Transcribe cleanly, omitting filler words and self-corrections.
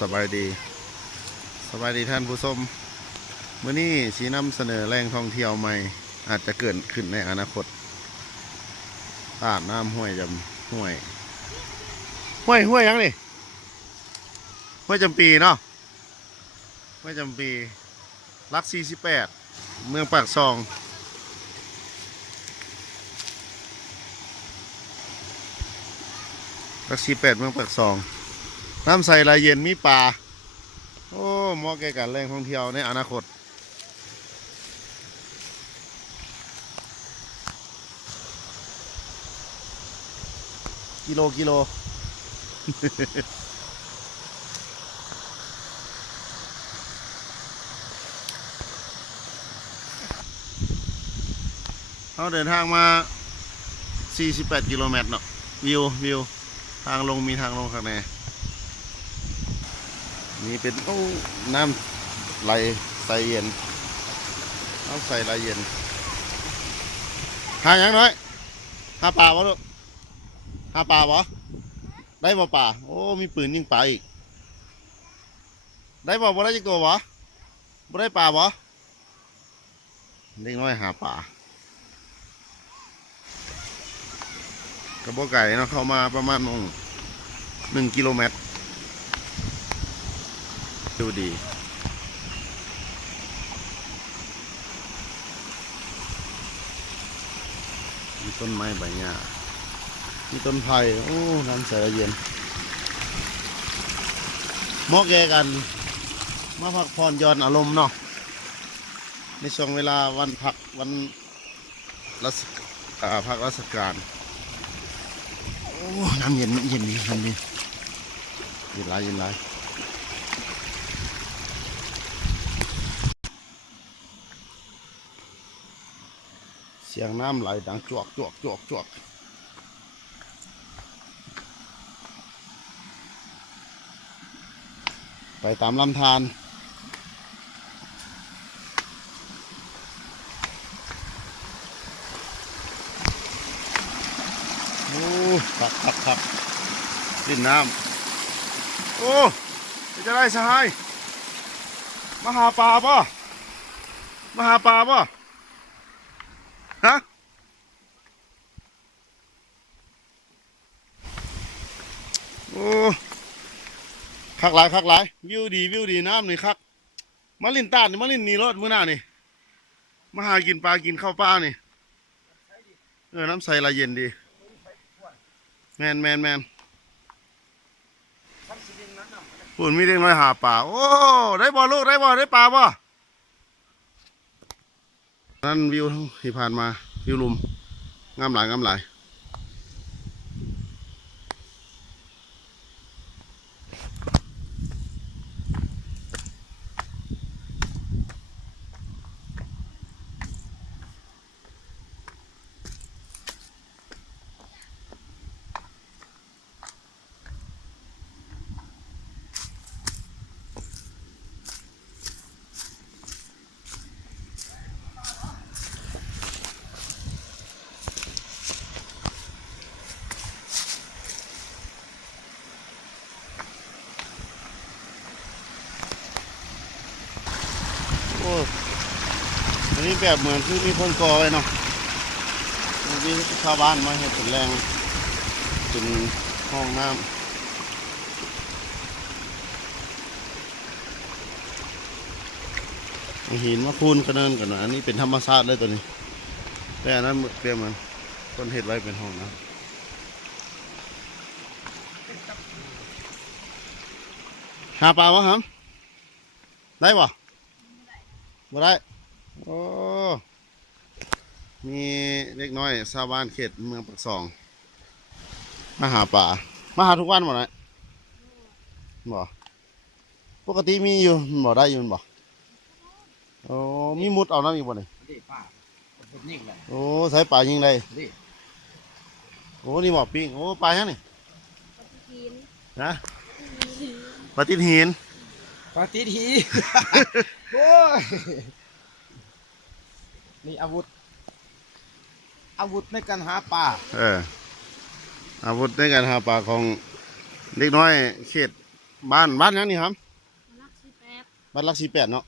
สบายดีท่านผู้ชมมื้อนี้สีนำเสนอแหล่งท่องเที่ยวใหม่อาจจะเกิดขึ้นในอนาคตตาดน้ำห้วยจำห้วยยังนี่ห้วยจำปีเนาะห้วยจำปีลัก48เมืองปากซองลัก48เมืองปากซองน้ำใสไหลเย็นมีปลาโอ้เหมาะแก่การแหล่งท่องเที่ยวในอนาคตกิโลเขาเดินทางมา48 กิโลเมตรเนาะวิวทางลงมีทางลงข้างในนี่เป็นน้ำไหลใสเย็นน้ำใสไหลเย็นหาอย่างน้อยหาปลาบ่ลูกหาปลาบ่ได้บ่ปลาโอ้มีปืนยิงปลาอีกได้บ่ได้จักตัวบ่ได้ปลาบ่เด็กน้อยหาปลากระบอกไก่เนาะเข้ามาประมาณ1 กิโลเมตรดูดีมีต้นไม้ใบหญ้ามีต้นไผ่โอ้น้ำใสเย็นเหมาะแก่กันมาพักผ่อนหย่อนอารมณ์เนาะในช่วงเวลาวันพักวันพักราชการโอ้น้ำเย็นดีเย็นไรเเสียงน้ำไหลดังจวกไปตามลำธารโอ้ขับดินน้ำโอ้จะได้สหายมาหาปลาป่ะฮะโอ้คักหลายวิวดีน้ำนี่คักมาลินตาดนี่มาลินนี่รถมื้อหน้านี่มาหากินปลากินข้าวปลานี่น้ำใสละเย็นดีแมนปุ่นมีเด็กน้อยหาปลาโอ้ได้บ่ลูกได้ปลาบ่นั่นวิวที่ผ่านมาวิวลุมงามหลายโอ้อันนี้แบบเหมือนคือมีคนก่อไว้เนาะมีชาวบ้านมาเห็นเป็นแรงเป็นห้องน้ำหินมาคูนกระเนินกันนะอันนี้เป็นธรรมชาติเลยตัวนี้แต่อันนั้นเปรียบเหมือนคนเห็ดไว้เป็นห้องน้ำหาปลาวะครับได้ป่ะบ่ได้โอ้มีเล็กน้อยชาวบ้านเขตเมืองปากซองมาหาปลามาหาทุกวันหมดเลยบ่ปกติมีอยู่บ่ได้อยู่บ่โอ้มีมุดเอาน้ำอีกบ่เนี่ยโอ้ใส่ปลายิงได้โอ้นี่บ่ปิ้งโอ้ปลาแค่นี่นะปลาติดหินปฏิทีโอ้ยนี่อาวุธในการหาปลาอาวุธในการหาปลาของเล็กน้อยเขต บ้านหยังนี่ครับ รักสิแปด บ้านหลัก48เนาะ